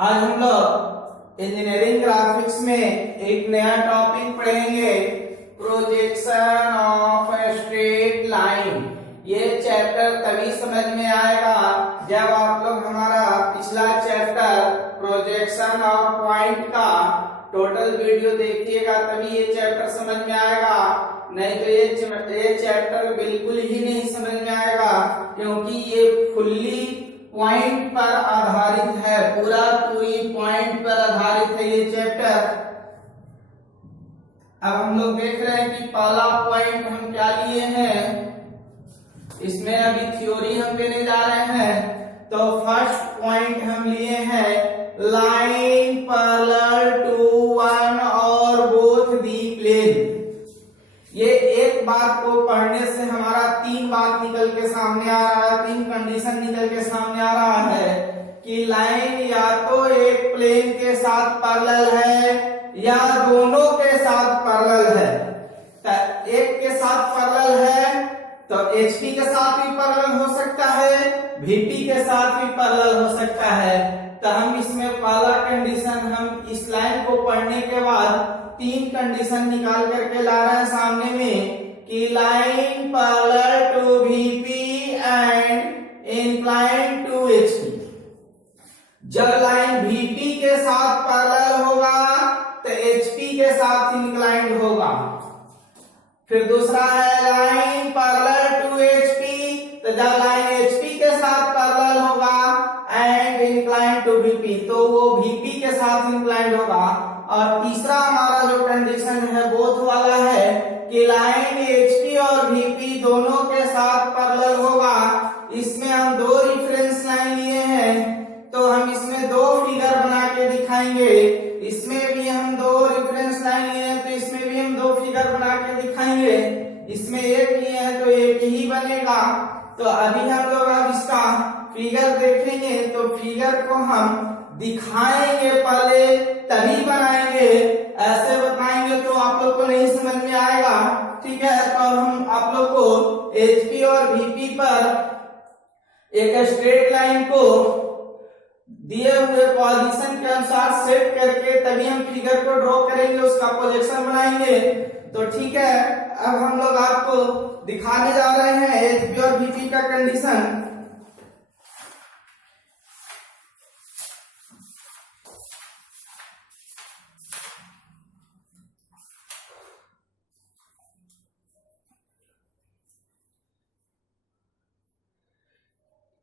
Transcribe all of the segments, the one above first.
आज हम लोग इंजीनियरिंग ग्राफिक्स में एक नया टॉपिक पढ़ेंगे, प्रोजेक्शन ऑफ स्ट्रेट लाइन। ये चैप्टर तभी समझ में आएगा जब आप लोग हमारा पिछला चैप्टर प्रोजेक्शन ऑफ पॉइंट का टोटल वीडियो देखिएगा, तभी ये चैप्टर समझ में आएगा। नहीं तो ये चैप्टर बिल्कुल ही नहीं समझ में आएगा, क्योंकि ये फुल्ली पॉइंट पर आधारित है, पूरी पॉइंट पर आधारित है ये चैप्टर। अब हम लोग देख रहे हैं कि पहला पॉइंट हम क्या लिए हैं, इसमें अभी थ्योरी हम लेने जा रहे हैं। तो फर्स्ट पॉइंट हम लिए हैं लाइन पैरेलल टू वन और बोथ दी प्लेन। ये एक बात को पढ़ने से हमारा तीन बात निकल के सामने आ रहा है, तीन कंडीशन निकल के सामने आ रहा है कि लाइन या तो एक प्लेन के साथ पैरेलल है या दोनों के साथ पैरेलल है। तो एक के साथ पैरेलल है तो HP के साथ भी पैरेलल हो सकता है, VP के साथ भी पैरेलल हो सकता है। तो हम इसमें पहला कंडीशन हम इस लाइन को पढ़ने के बाद तीन कंडीशन निकाल करके ला रहे हैं सामने में कि line parallel to VP and inclined to HP। जब लाइन VP के साथ पैरेलल होगा तो HP के साथ इंक्लाइंड होगा। फिर दूसरा है लाइन पैरेलल टू HP, तो जब लाइन HP के साथ पैरेलल होगा एंड इंक्लाइंड टू VP, तो वो VP के साथ इंक्लाइंड होगा। और तीसरा हमारा जो कंडीशन है बोथ वाला है कि लाइन HP और VP दोनों के साथ पैरेलल होगा। इसमें हम दो रेफरेंस लाइन लिए हैं, तो हम इसमें दो फिगर बना के दिखाएंगे। इसमें भी हम दो रेफरेंस लाइन लिए हैं, तो इसमें भी हम दो फिगर बना के दिखाएंगे। इसमें एक लिए हैं तो एक ही बनेगा। तो अभी हम लोग अब इसका फिगर देखेंगे, तो फिगर को हम दिखाएंगे पहले तभी बनाएंगे, ऐसे बताएंगे तो आप लोग को नहीं समझ में आएगा। ठीक है, तो हम आप लोग को HP और VP पर एक स्ट्रेट लाइन को दिए हुए पोजीशन के अनुसार सेट करके तभी हम फिगर को ड्रॉ करेंगे, उसका प्रोजेक्शन बनाएंगे। तो ठीक है, अब हम लोग आपको दिखाने जा रहे हैं HP और VP का कंडीशन।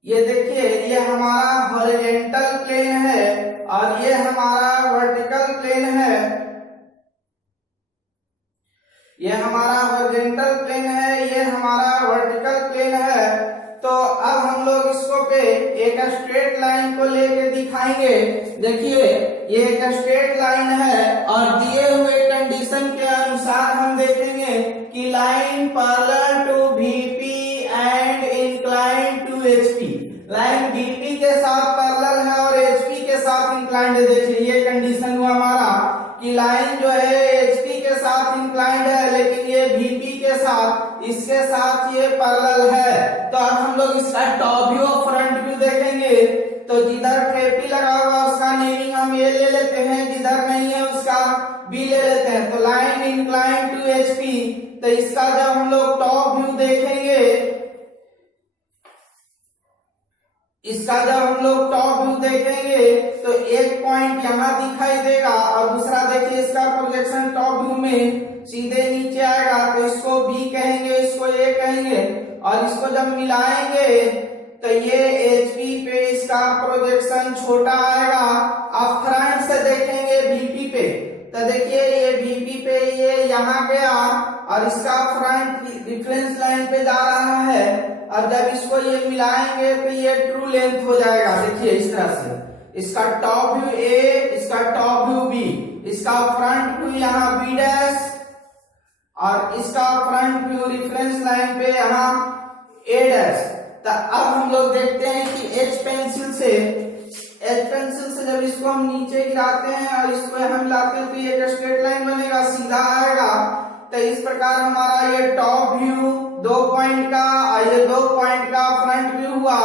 ये देखिए, ये हमारा हॉरिजॉन्टल प्लेन है और ये हमारा वर्टिकल प्लेन है। ये हमारा हॉरिजॉन्टल प्लेन है, ये हमारा वर्टिकल प्लेन है। तो अब हम लोग इसको पे एक स्ट्रेट लाइन को लेके दिखाएंगे। देखिए, ये एक स्ट्रेट लाइन है और दिए हुए कंडीशन के अनुसार हम देखेंगे कि line parallel to VP and inclined to HP। Line VP के साथ पैरेलल है और HP के साथ इंक्लाइंड है। देखिए, ये कंडीशन हुआ हमारा कि लाइन जो है HP के साथ इंक्लाइंड है, लेकिन ये VP के साथ, इसके साथ ये पैरेलल है। तो अब हम लोग इसका टॉप व्यू और फ्रंट व्यू देखेंगे। तो जिधर KP लगा हुआ उसका नेमिंग हम ये ले लेते हैं, जिधर नहीं है उसका B ले लेते हैं। तो लाइन इंक्लाइंड टू HP, तो इसका जब हम लोग टॉप व्यू देखेंगे, इसका जब हम लोग टॉप व्यू देखेंगे तो एक पॉइंट यहाँ दिखाई देगा और दूसरा देखिए इसका प्रोजेक्शन टॉप व्यू में सीधे नीचे आएगा। तो इसको B कहेंगे, इसको A कहेंगे और इसको जब मिलाएंगे तो ये HP पे इसका प्रोजेक्शन छोटा आएगा। अब फ्रंट से देखेंगे VP पे, तो देखिए ये VP पे ये यहाँ गया और इसका फ्रंट रिफरेंस लाइन पे जा रहा है। और जब इसको ये मिलाएंगे तो ये ट्रू लेंथ हो जाएगा। देखिए इस तरह से इसका टॉप व्यू A, इसका टॉप व्यू B, इसका फ्रंट व्यू यहाँ B डैश और इसका फ्रंट व्यू रेफरेंस लाइन पे यहाँ A डैश। तो अब हम लोग देखते हैं कि H पेंसिल से जब इसको हम नीचे गिराते हैं और इसको हम लाते हैं तो ये एक स्ट्रेट लाइन बनेगा, सीधा आएगा। तो इस प्रकार हमारा ये टॉप व्यू 2 पॉइंट का और ये 2 पॉइंट का फ्रंट व्यू हुआ।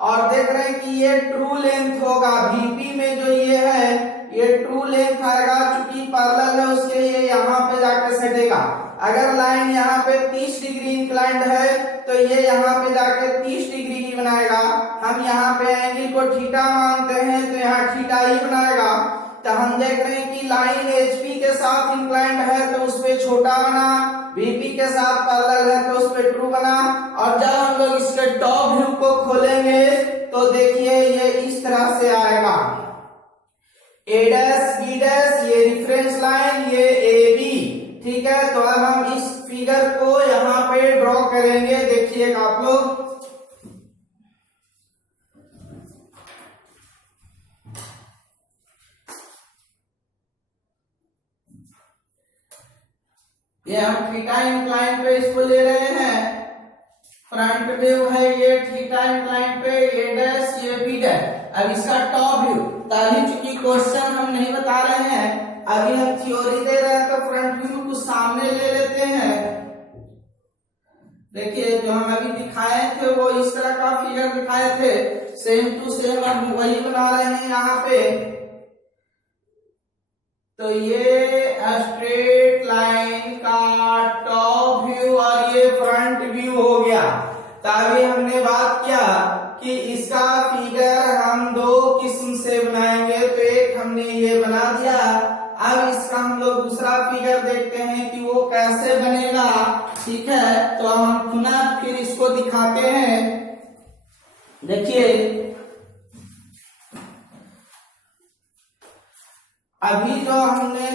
और देख रहे हैं कि ये ट्रू लेंथ होगा, VP में जो ये मानते हैं तो यहाँ थीटा ही बनाएगा। तो हम देख रहे हैं कि लाइन एचपी के साथ इंक्लाइंड है तो उस पे छोटा बना, वीपी के साथ पैरेलल है तो उस पे ट्रू बना। और जब हम लोग इसके टॉप व्यू को खोलेंगे तो देखिए ये इस तरह से आएगा, ए डैश बी डैश, ये रिफरेंस लाइन, ये ए बी। ठीक है, तो अब हम इस फिगर को यहाँ पे ड्रॉ करेंगे। देखिएगा आप लोग, ये हम थीटा इंक्लाइन पे इसको ले रहे हैं, फ्रंट व्यू है ये थीटा इंक्लाइन पे, ए डैश ये बी डैश। अब इसका टॉप व्यू, तभी चूंकि क्वेश्चन हम नहीं बता रहे हैं, अभी हम थ्योरी दे रहे हैं तो फ्रंट व्यू को सामने ले लेते हैं। देखिए जो हम अभी दिखाए थे वो इस तरह का फिगर दिखाए थे, सेम टू सेम हम वही बना रहे हैं यहाँ पे। तो ये स्ट्रेट लाइन का टॉप व्यू और ये फ्रंट व्यू हो गया। तभी हमने बात किया कि इसका फिगर हम दो किस्म से बनाएंगे, तो एक हमने ये बना दिया। अब इसका हम लोग दूसरा फिगर देखते हैं कि वो कैसे बनेगा। ठीक है, तो हम पुनः फिर इसको दिखाते हैं। देखिए अभी जो हमने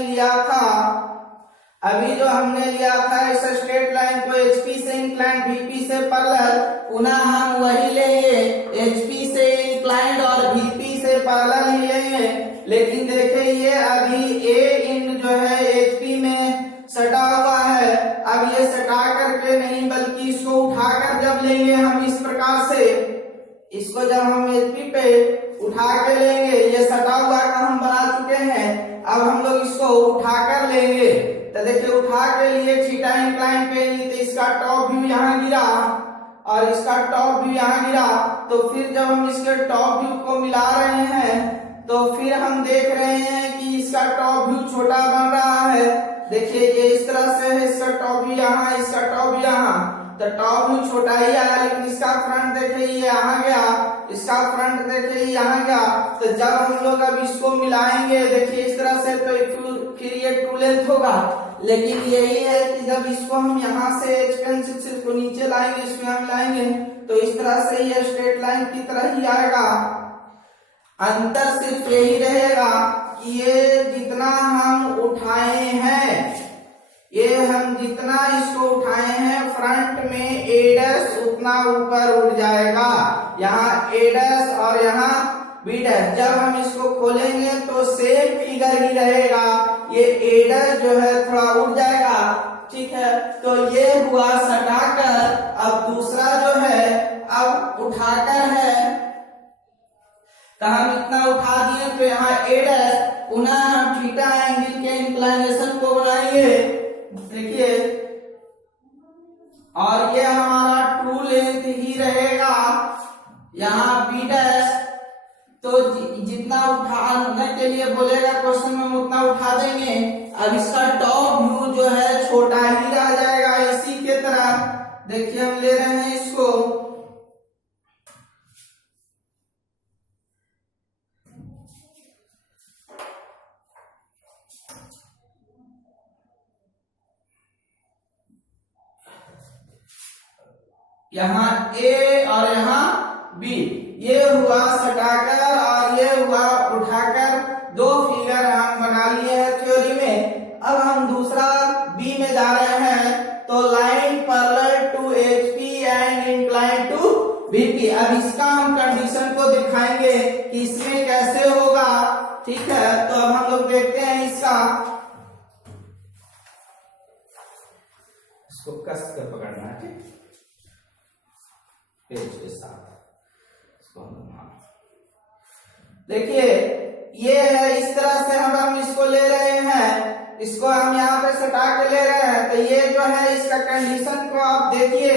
लिया था इस स्ट्रेट लाइन को एचपी से इंक्लाइंड वीपी से पैरेलल, पुनः हम वही लेंगे, एचपी से इंक्लाइंड और वीपी से पैरेलल ही लेंगे। लेकिन देखिए ये अभी ए इन जो है एचपी में सटा हुआ है। अब ये सटा करके नहीं बल्कि इसको उठाकर जब लेंगे हम इस प्रकार से, इसको जब हम एचपी पे उठा के लेंगे, ये सटा हुआ का हम बना चुके हैं, अब हम लोग इसको उठाकर लेंगे। तो देखिए उठा के लिए थीटा इंक्लाइन पे, तो इसका टॉप व्यू यहाँ गिरा और इसका टॉप व्यू यहाँ गिरा। तो फिर जब हम इसके टॉप व्यू को मिला रहे हैं तो फिर हम देख रहे हैं कि इसका टॉप व्यू छोटा बन रहा है। देखिए ये इस तरह से है, इसका टॉप व्यू यहाँ, इसका टॉप व्यू यहाँ, तो टॉप व्यू छोटा ही आया, लेकिन इसका फ्रंट देखिए ये यहाँ गया, इसका फ्रंट देखिए यहाँ गया। तो जब हम लोग अब इसको मिलाएंगे देखिए इस तरह से, तो फिर ये ट्रू लेंथ होगा। लेकिन यही है कि जब इसको हम यहाँ से एच पेंसिल को नीचे लाएंगे, इसको यहाँ मिलाएंगे, तो इस तरह से ये स्ट्रेट लाइन की तरह ही आएगा। अंतर सिर्फ यही रहेगा कि ये जितना हम उठाए हैं, ये हम जितना इसको उठाए हैं फ्रंट में ए डैश उतना ऊपर उठ जाएगा, यहाँ ए डैश और यहाँ बी डैश। जब हम इसको खोलेंगे तो सेम फिगर ही रहेगा, ये ए डैश जो है थोड़ा उठ जाएगा। ठीक है, तो ये हुआ सटाकर। अब दूसरा जो है अब उठाकर है, तो हम इतना उठा दिए तो यहाँ ए डैश, पुनः हम थीटा एंगल के इंक्लिनेशन को बनाएंगे। देखिए और ये हमारा ट्रू लेंथ ही रहेगा, यहाँ बी डैश। तो जितना उठाने के लिए बोलेगा क्वेश्चन में उतना उठा देंगे। अब इसका टॉप व्यू जो है छोटा ही रह जाएगा इसी के तरह। देखिए हम ले रहे हैं इसको, यहाँ ए और यहाँ बी, ये हुआ सटाकर और ये हुआ उठाकर, दो फिगर हम बना लिए हैं थ्योरी में। अब हम दूसरा बी में जा रहे हैं, तो line parallel to HP and incline to VP. अब इसका हम कंडीशन को दिखाएंगे कि इसमें कैसे होगा। ठीक है, तो अब हम लोग देखते हैं इसको कस कर पकड़ना है। ठीक, पेज के साथ देखिए ये है, इस तरह से हम इसको ले रहे हैं, इसको हम यहाँ पे सटा के ले रहे हैं। तो ये जो है इसका कंडीशन को आप देखिए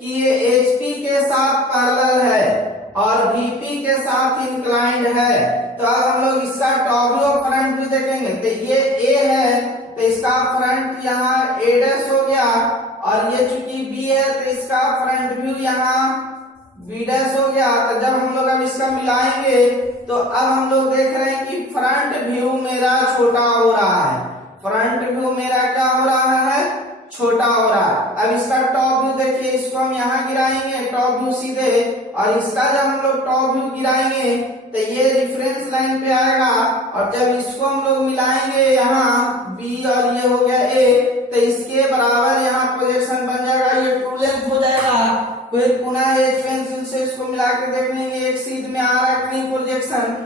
कि ये एचपी के साथ पैरेलल है और वीपी के साथ इंक्लाइंड है। तो अब हम लोग इसका टॉप व्यू और फ्रंट व्यू देखेंगे। तो ये ए है तो इसका फ्रंट यहाँ ए डैश हो गया, और ये चूंकि बी है तो इसका फ्रंट व्यू यहाँ बी डैश हो गया। तो जब हम लोग अब इसका मिलाएंगे तो अब हम लोग देख रहे हैं कि फ्रंट व्यू मेरा छोटा हो रहा है, फ्रंट व्यू मेरा क्या हो रहा है, छोटा हो रहा है। अब इसका टॉप व्यू देखिए, इसको हम यहाँ गिराएंगे टॉप व्यू सीधे, और इसका जब हम लोग टॉप व्यू गिराएंगे तो ये रेफरेंस लाइन पे आएगा, और जब इसको हम लोग मिलाएंगे यहाँ बी और ये हो गया ए, तो इसके बराबर यहाँ प्रोजेक्शन बन जाएगा, ये ट्रू लेंथ हो जाएगा। फिर पुनः एज पेंसिल से इसको मिला के देख लेंगे एक सीध में आ रहा है कि नहीं प्रोजेक्शन,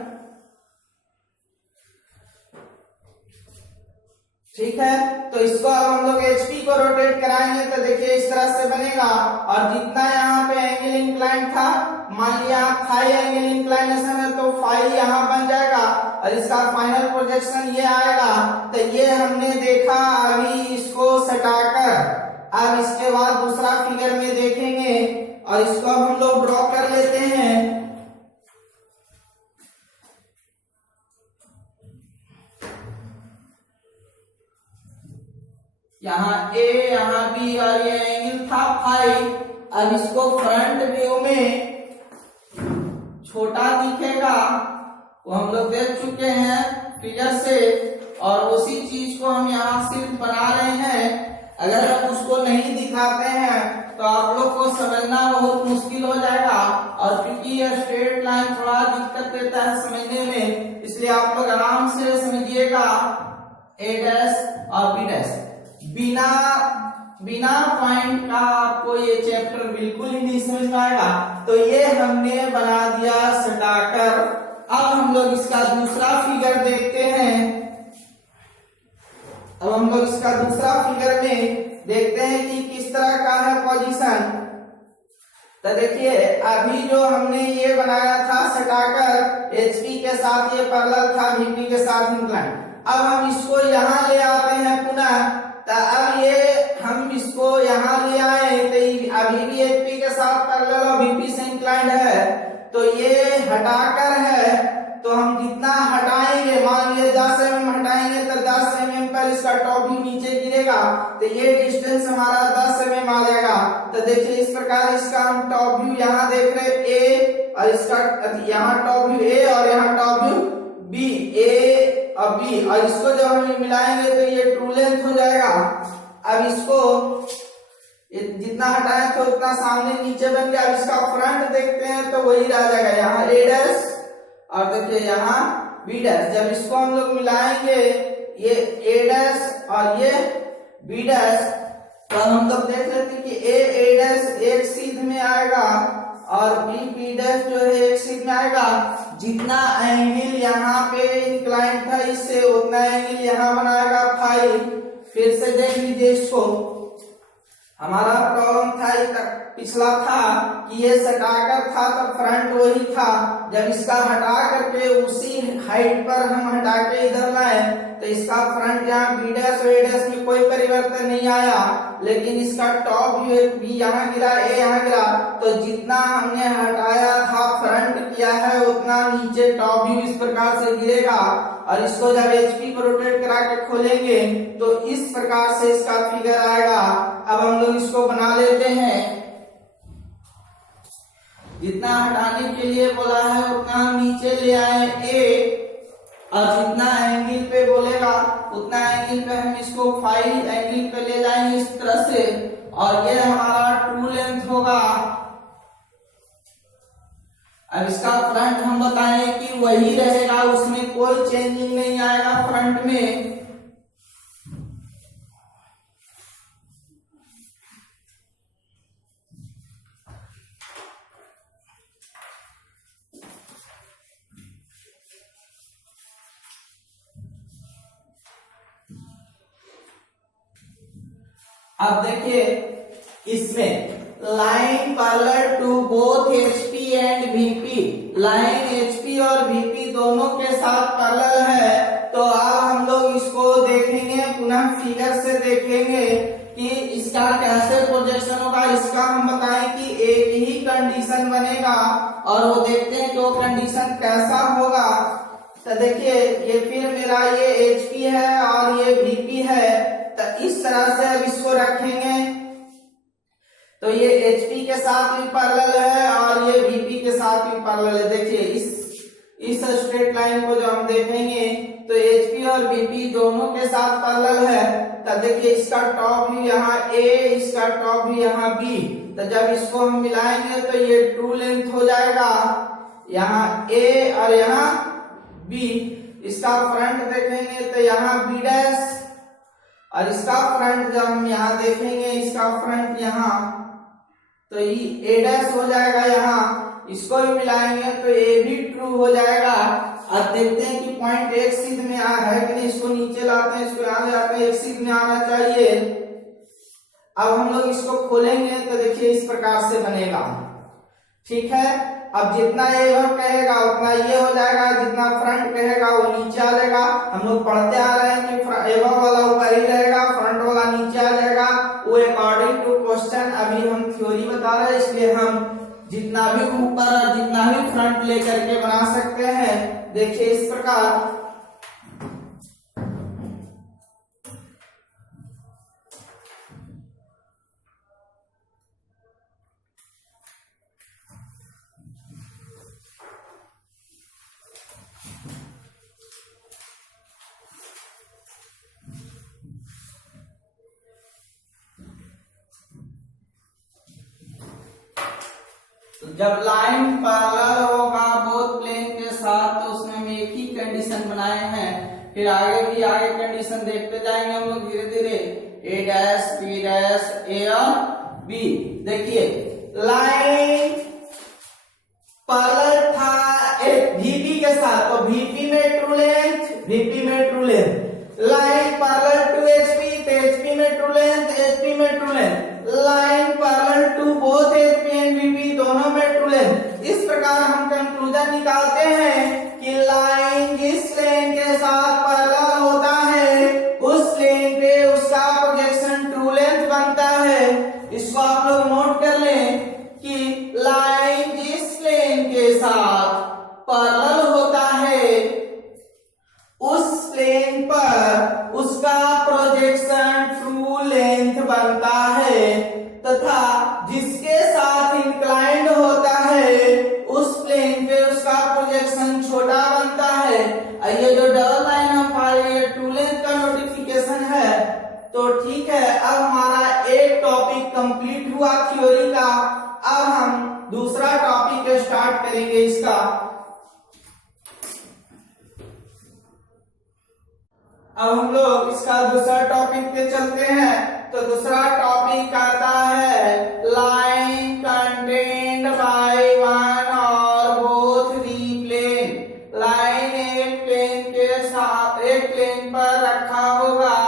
ठीक है। तो इसको अब हम लोग HP को रोटेट कराएंगे तो देखिए इस तरह से बनेगा, और जितना यहाँ पे एंगल इंक्लाइन था, मान लिया फाई एंगल इंक्लाइनेशन है तो फाई यहाँ बन जाएगा, और इसका फाइनल प्रोजेक्शन ये आएगा। तो ये हमने देखा अभी इसको सटाकर। अब इसके बाद दूसरा फिगर में देखेंगे, और इसको अब हम लोग ड्रॉ कर लेते हैं। यहाँ ए यहाँ बी और ये एंगल था फाई। अब इसको फ्रंट व्यू में छोटा दिखेगा, वो हम लोग देख चुके हैं फिगर से, और उसी चीज को हम यहाँ सिर्फ बना रहे हैं। अगर हम उसको नहीं दिखाते हैं तो आप लोग को समझना बहुत मुश्किल हो जाएगा, और क्योंकि ये स्ट्रेट लाइन थोड़ा दिक्कत देता है समझने में, इसलिए आप लोग आराम से समझिएगा ए डैश और बी डैश। बिना पॉइंट का आपको ये चैप्टर बिल्कुल ही नहीं समझ में आएगा। तो ये हमने बना दिया सटाकर। अब हम लोग इसका दूसरा फिगर देखते हैं। अब हम लोग इसका दूसरा फिगर में देखते हैं कि किस तरह का है पोजीशन। तो देखिए अभी जो हमने ये बनाया था सटाकर, HP के साथ ये पैरेलल था VP के साथ इंक्लाइन। अब हम इसको यहाँ ले आते हैं पुनः, तो अब ये हम इसको यहाँ ले आए तो अभी भी HP के साथ पैरेलल और VP से इंक्लाइंड है, तो ये हटाकर है। तो हम जितना हटाएंगे, मान लीजिए 10 mm हटाएंगे तो 10 mm पर इसका टॉप भी नीचे गिरेगा, तो ये डिस्टेंस हमारा 10 mm आ जाएगा। तो देखिए इस प्रकार इसका हम टॉप व्यू यहाँ देख रहे हैं ए, और इसका यहाँ टॉप व्यू ए और यहाँ टॉप व्यू बी, ए और बी, और इसको जब हम मिलाएंगे तो ये ट्रू लेंथ हो जाएगा। अब इसको जितना हटाए तो उतना सामने नीचे बन गया। अब इसका फ्रंट देखते हैं तो वही रह जाएगा, यहाँ ए डैश और देखिए यहाँ बी डैश। जब इसको हम लोग मिलाएंगे ये ए डैश और ये बी डैश, तो हम लोग देख लेते हैं कि ए डैश एक सीध में आएगा और बी डैश जो है एक सीध में आएगा। जितना एंगल यहाँ पे इंक्लाइन था इससे उतना एंगल यहाँ बनाएगा फाई। फिर से देख लीजिए इसको, हमारा प्रॉब्लम था पिछला था कि ये सटाकर था तो फ्रंट वही था। जब इसका हटा करके उसी हाइट पर हम हटा के इधर लाए तो इसका फ्रंट यहाँ बी डैश और ए डैश में कोई परिवर्तन नहीं आया, लेकिन इसका टॉप व्यू बी यहाँ गिरा ए यहाँ गिरा। तो जितना हमने हटाया था फ्रंट किया है उतना नीचे टॉप व्यू इस प्रकार से गिरेगा। और इसको जब HP पर रोटेट करा के खोलेंगे तो इस प्रकार से इसका फिगर आएगा। अब हम लोग इसको बना लेते हैं। जितना हटाने के लिए बोला है उतना हम नीचे ले आए ए, और जितना एंगल पे बोलेगा उतना एंगल पे हम इसको फाई एंगल पे ले जाएंगे इस तरह से, और ये हमारा ट्रू लेंथ होगा। अब इसका फ्रंट हम बताएं कि वही रहेगा, उसमें कोई चेंजिंग नहीं आएगा फ्रंट में। अब देखिए इसमें line parallel to both HP and VP, line HP और VP दोनों के साथ पैरेलल है। तो अब हम लोग इसको देखेंगे, पुनः फिगर से देखेंगे कि इसका कैसे प्रोजेक्शन होगा। इसका हम बताएं कि एक ही कंडीशन बनेगा, और वो देखते हैं कि वो कंडीशन कैसा होगा। तो देखिए ये फिर मेरा ये HP है और ये VP है, तो इस तरह से अब इसको रखेंगे। तो ये HP के साथ भी पैरेलल है और ये VP के साथ भी पैरेलल है। देखिए इस स्ट्रेट लाइन को जब हम देखेंगे तो HP और VP दोनों के साथ पैरेलल है। तब देखिए इसका टॉप व्यू यहाँ A, इसका टॉप व्यू यहाँ B। तो जब इसको हम मिलाएंगे तो ये ट्रू लेंथ हो जाएगा यहाँ A और यहाँ B। इसका फ्रंट देखेंगे तो यहाँ B डैश और इसका फ्रंट जब हम यहाँ देखेंगे इसका फ्रंट यहाँ तो ये A डैश हो जाएगा यहाँ। इसको भी मिलाएंगे तो ये भी ट्रू हो जाएगा। अब देखते हैं कि पॉइंट एक सीध में आ है कि नहीं। इसको नीचे लाते हैं, इसको यहाँ ले आते हैं, एक सीध में आना चाहिए। अब हम लोग इसको खोलेंगे तो देखिए इस प्रकार से बनेगा, ठीक है। अब जितना ये कहेगा उतना ये हो जाएगा, जितना फ्रंट कहेगा वो नीचे आ जाएगा। हम लोग पढ़ते आ रहे हैं कि एबव वाला ऊपर ही रहेगा, फ्रंट वाला नीचे आ जाएगा। वो अकॉर्डिंग टू क्वेश्चन अभी हम थ्योरी बता रहे हैं, इसलिए हम जितना भी ऊपर और जितना भी फ्रंट लेकर के बना सकते हैं। देखिए इस प्रकार जब लाइन पैरेलल होगा बोथ प्लेन के साथ तो उसमें हम एक ही कंडीशन बनाए हैं। फिर आगे कंडीशन देखते जाएंगे हम लोग धीरे धीरे। A dash B dash A और B। देखिए लाइन पैरेलल था VP के साथ तो VP में true length, line parallel to HP तो HP में true length, line parallel to both HP and VP दोनों में ट्रू लेंथ। इस प्रकार हम कंक्लूजन निकालते हैं कि लाइन जिस प्लेन के साथ पैरेलल होता है उस प्लेन पे उसका प्रोजेक्शन ट्रू लेंथ बनता है। इसको आप लोग नोट कर लें कि लाइन जिस प्लेन के साथ पैरेलल होता है उस प्लेन पर उसका प्रोजेक्शन ट्रू लेंथ बनता है, तथा जिसके साथ इंक्लाइंड होता है उस प्लेन पे उसका प्रोजेक्शन छोटा बनता है। ये जो डबल लाइन हम पा रहे हैं ट्रू लेंथ का नोटिफिकेशन है। तो ठीक है, अब हमारा एक टॉपिक कंप्लीट हुआ थ्योरी का। अब हम दूसरा टॉपिक स्टार्ट करेंगे इसका। अब हम लोग इसका दूसरा टॉपिक पे चलते हैं। तो दूसरा टॉपिक आता है लाइन कंटेन्ड बाय वन और बोथ दी प्लेन। लाइन एक प्लेन पर रखा होगा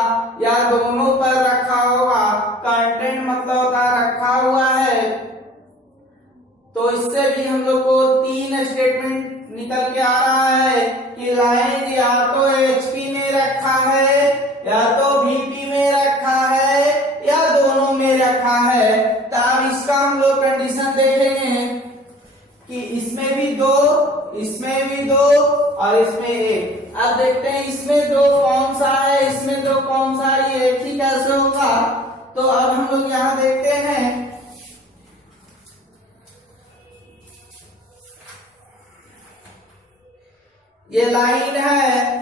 या दोनों पर रखा होगा। कंटेंट मतलब होता है रखा हुआ है। तो इससे भी हम लोग को तीन स्टेटमेंट निकल के आ रहा है कि लाइन या तो HP में रखा है या तो VP में रखा है या दोनों में रखा है। तो अब इसका हम लोग कंडीशन देखेंगे कि इसमें भी दो और इसमें एक। अब देखते हैं इसमें दो कौन सा है, इसमें दो कौन सा है, ये एक ही कैसे होगा। तो अब हम लोग यहाँ देखते हैं ये लाइन है,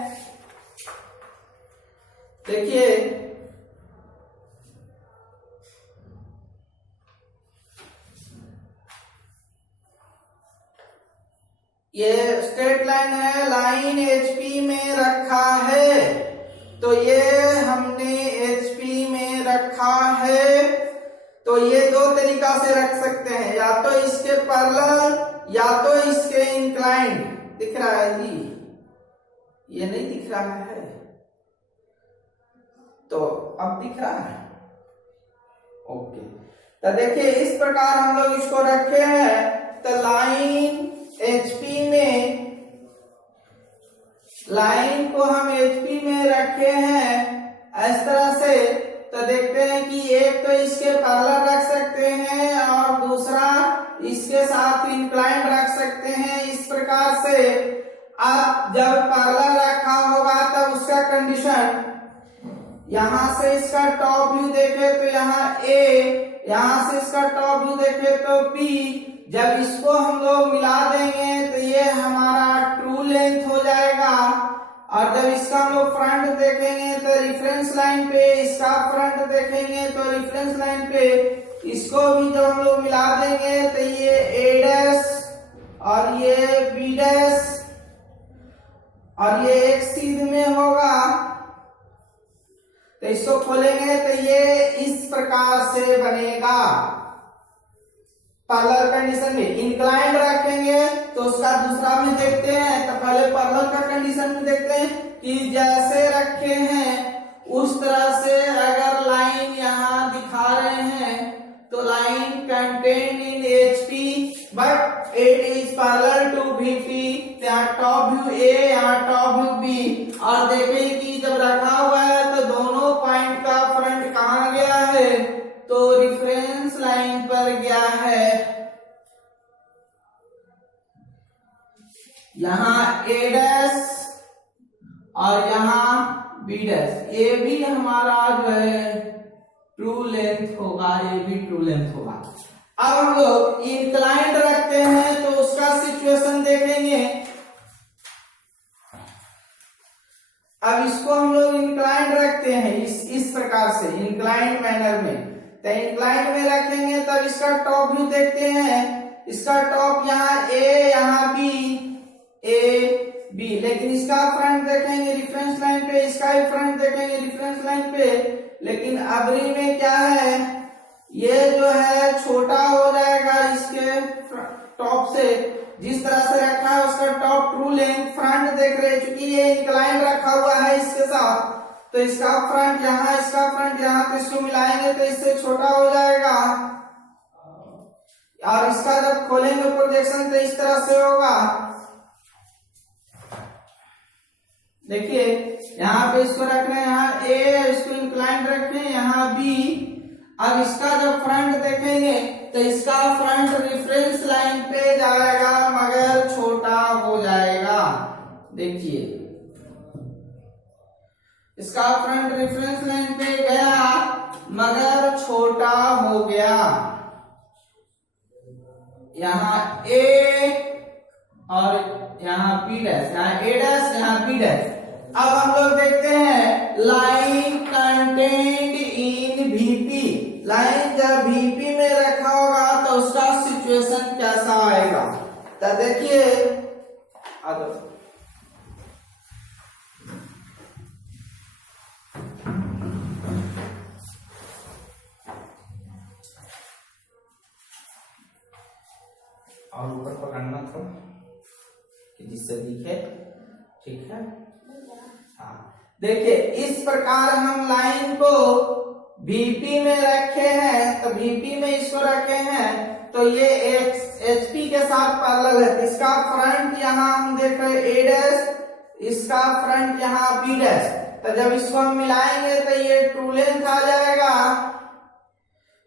देखिए ये स्ट्रेट लाइन है, लाइन HP में रखा है। तो ये हमने HP में रखा है। तो ये दो तरीका से रख सकते हैं, या तो इसके पैरेलल या तो इसके इंक्लाइंड। दिख रहा है जी, ये नहीं दिख रहा है तो अब दिख रहा है, ओके। तो देखिए इस प्रकार हम लोग इसको रखे हैं। तो लाइन HP में, लाइन को हम HP में रखे हैं इस तरह से। तो देखते हैं कि एक तो इसके पैरेलल रख सकते हैं और दूसरा इसके साथ इंक्लाइंड रख सकते हैं इस प्रकार से। अब जब पैरेलल रखा होगा तब उसका कंडीशन, यहां से इसका टॉप व्यू देखे तो यहाँ A यहां से इसका टॉप व्यू देखे तो P, जब इसको हम लोग मिला देंगे तो ये हमारा ट्रू लेंथ हो जाएगा। और जब इसका हम लोग फ्रंट देखेंगे तो रेफरेंस लाइन पे, इसका फ्रंट देखेंगे तो रेफरेंस लाइन पे, इसको भी जब हम लोग मिला देंगे तो ये A डैश और ये B डैश और ये एक सीध में होगा। तो इसको खोलेंगे तो ये इस प्रकार से बनेगा। पैरेलल कंडीशन में इंक्लाइंड रखेंगे तो उसका दूसरा में देखते हैं। तो पहले पैरेलल का कंडीशन में देखते हैं कि जैसे रखे हैं उस तरह से अगर लाइन यहाँ दिखा रहे हैं तो line content in HP but it is parallel to VP। यहाँ टॉप व्यू A, यहाँ टॉप व्यू B। और देखें कि जब रखा हुआ है तो दोनों पॉइंट का फ्रंट कहाँ गया है, तो रेफरेंस लाइन पर गया है। यहाँ A डैश और यहाँ B डैश, ये भी हमारा जो है ट्रू लेंथ होगा, ये भी ट्रू लेंथ होगा। अब हम लोग इंक्लाइंड रखते हैं तो उसका सिचुएशन देखेंगे। अब इसको हम लोग इंक्लाइंड रखते हैं इस प्रकार से, इंक्लाइंड मैनर में। तो इंक्लाइंड में रखेंगे तब इसका टॉप व्यू देखते हैं। इसका टॉप यहाँ A, यहाँ B, A B, लेकिन इसका फ्रंट देखेंगे रेफरेंस लाइन पे, इसका भी फ्रंट देखेंगे रेफरेंस लाइन पे। लेकिन अबरी में क्या है, ये जो है छोटा हो जाएगा इसके टॉप से। जिस तरह से रखा है उसका टॉप ट्रू लेंथ, फ्रंट देख रहे हैं चूंकि ये इंक्लाइन रखा हुआ है इसके साथ, तो इसका फ्रंट यहाँ, इसका फ्रंट यहाँ, तो इसको मिलाएंगे तो इससे छोटा हो जाएगा। और इसका जब खोलेंगे प्रोजेक्शन तो इस तरह से होगा। देखिए यहाँ पे इसको रख रहे हैं, यहाँ A, इसको इंक्लाइन रख रहे हैं, यहाँ B। अब इसका जब फ्रंट देखेंगे तो इसका फ्रंट रेफरेंस लाइन पे जाएगा मगर छोटा हो जाएगा। देखिए इसका फ्रंट रेफरेंस लाइन पे गया मगर छोटा हो गया। यहाँ A और यहाँ B डैश, यहाँ A डैश, यहाँ B डैश। अब हम लोग देखते हैं लाइन कंटेंट इन VP। लाइन जब VP में रखा होगा तो उसका सिचुएशन कैसा आएगा। तो देखिए और ऊपर पकड़ना थोड़ा कि जिससे दिखे, ठीक है। हाँ देखिए इस प्रकार हम लाइन को VP में रखे हैं। तो VP में इसको रखे हैं तो ये HP के साथ पैरेलल है। इसका फ्रंट यहाँ हम देख रहे हैं A डैश, इसका फ्रंट यहाँ B डैश। तो जब इसको हम मिलाएंगे तो ये ट्रू लेंथ आ जाएगा।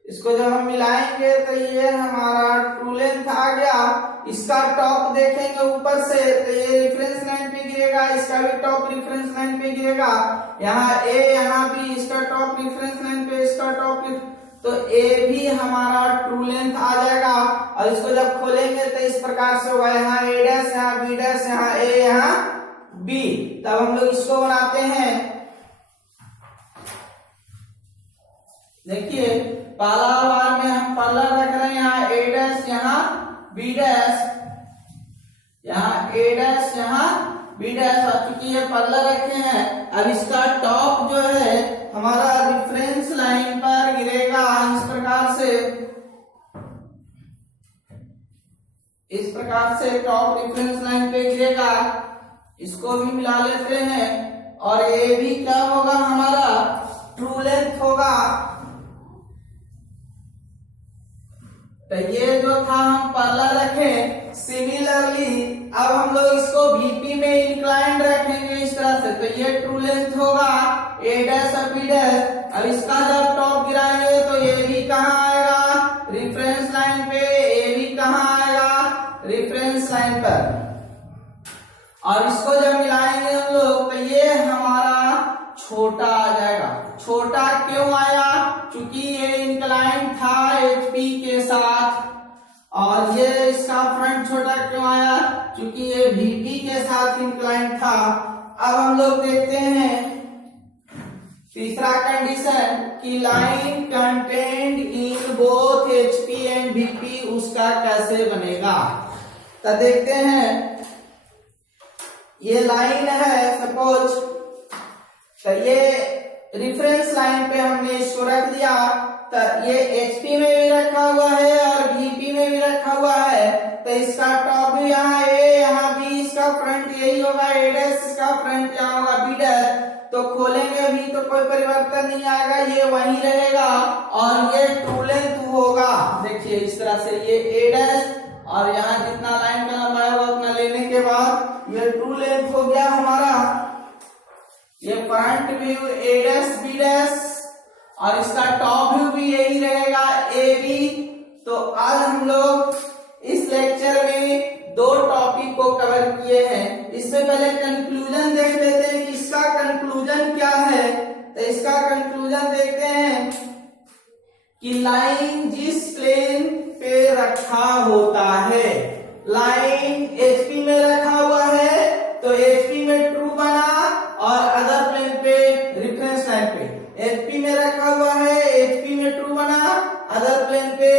इसको जब हम मिलाएंगे तो ये हमारा ट्रू लेंथ आ गया। इसका टॉप देखेंगे ऊपर से तो ये रेफरेंस लाइन पे गिरेगा, इसका भी टॉप रेफरेंस लाइन पे गिरेगा। यहाँ A, यहाँ B, इसका टॉप रेफरेंस लाइन पे, इसका टॉप, तो A भी हमारा ट्रू लेंथ आ जाएगा। और इसको जब खोलेंगे तो इस प्रकार से होगा, यहाँ A डैश, यहाँ B डैश, यहाँ A, यहाँ B। तब हम लोग इसको बनाते हैं। देखिए पहला बार में हम पहला रख रहे हैं, यहाँ A डैश, यहाँ B डैश, यहाँ A डैश, यहाँ B डैश। और चूंकि ये पल्ला रखे हैं, अब इसका टॉप जो है हमारा रेफरेंस लाइन पर गिरेगा इस प्रकार से। इस प्रकार से टॉप रेफरेंस लाइन पे गिरेगा। इसको भी मिला लेते हैं और ये भी क्या होगा, हमारा ट्रू लेंथ होगा। तो ये जो था हम पहला रखे। सिमिलरली अब हम लोग इसको VP में इंक्लाइंड रखेंगे इस तरह से, तो ये ट्रू लेंथ होगा A डैश और B डैश। अब इसका जब टॉप गिराएंगे तो ये भी कहाँ आएगा, रेफरेंस लाइन पे, ये भी कहाँ आएगा, रेफरेंस लाइन पर। और इसको जब मिलाएंगे हम लोग तो ये हमारा छोटा आ जाएगा। छोटा क्यों आया, क्योंकि ये इंक्लाइन था अब हम लोग देखते हैं तीसरा कंडीशन कि line content in both HP and VP उसका कैसे बनेगा। तो देखते हैं, ये लाइन है सपोज, तो ये रिफरेंस लाइन पे हमने इसको रख दिया, तो ये HP में भी रखा हुआ है और VP में भी रखा हुआ है। तो इसका टॉप भी यहाँ A, यहाँ B, इसका फ्रंट यही होगा A डैश, इसका फ्रंट यहाँ होगा B डैश। तो खोलेंगे भी तो कोई परिवर्तन नहीं आएगा, ये वही रहेगा और ये ट्रू लेंथ होगा। देखिए इस तरह से ये A डैश और यहाँ जितना लाइन का लंबाई होगा उतना लेने के बाद ये ट्रू लेंथ हो गया हमारा। ये front view A dash B dash और इसका टॉप व्यू भी यही रहेगा AB। तो आज हम लोग इस लेक्चर में दो टॉपिक को कवर किए हैं। इससे पहले कंक्लूजन देख लेते हैं कि इसका कंक्लूजन क्या है। तो इसका कंक्लूजन देखते हैं कि लाइन जिस प्लेन पे रखा होता है, लाइन HP में रखा हुआ है तो HP में ट्रू बना और अदर प्लेन पे रिफरेंस लाइन पे HP में रखा हुआ है, HP में ट्रू बना, अदर प्लेन पे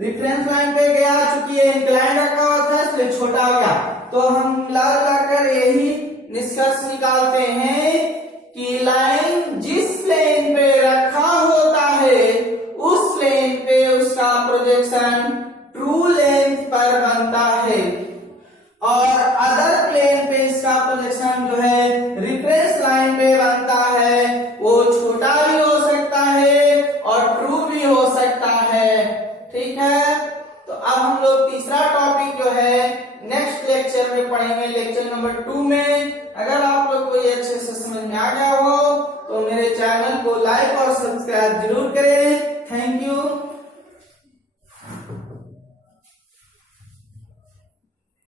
रिफरेंस लाइन पे गया, चूंकि ये इंक्लाइन रखा हुआ था इसलिए छोटा हो गया। तो हम मिलाकर यही निष्कर्ष निकालते हैं कि लाइन जिस प्लेन पे रखा होता है उस प्लेन पे उसका प्रोजेक्शन ट्रू लेंथ पर बनता है और अदर प्लेन पे इसका प्रोजेक्शन जो है रिफरेंस लाइन पे बनता है। वो छोटा भी हो सकता है और ट्रू भी हो सकता है। ठीक है, तो अब हम लोग तीसरा टॉपिक जो है नेक्स्ट लेक्चर में पढ़ेंगे, लेक्चर नंबर 2 में। अगर आप लोग को ये अच्छे से समझ में आ गया हो तो मेरे चैनल को लाइक और सब्सक्राइब जरूर करें। Thank you.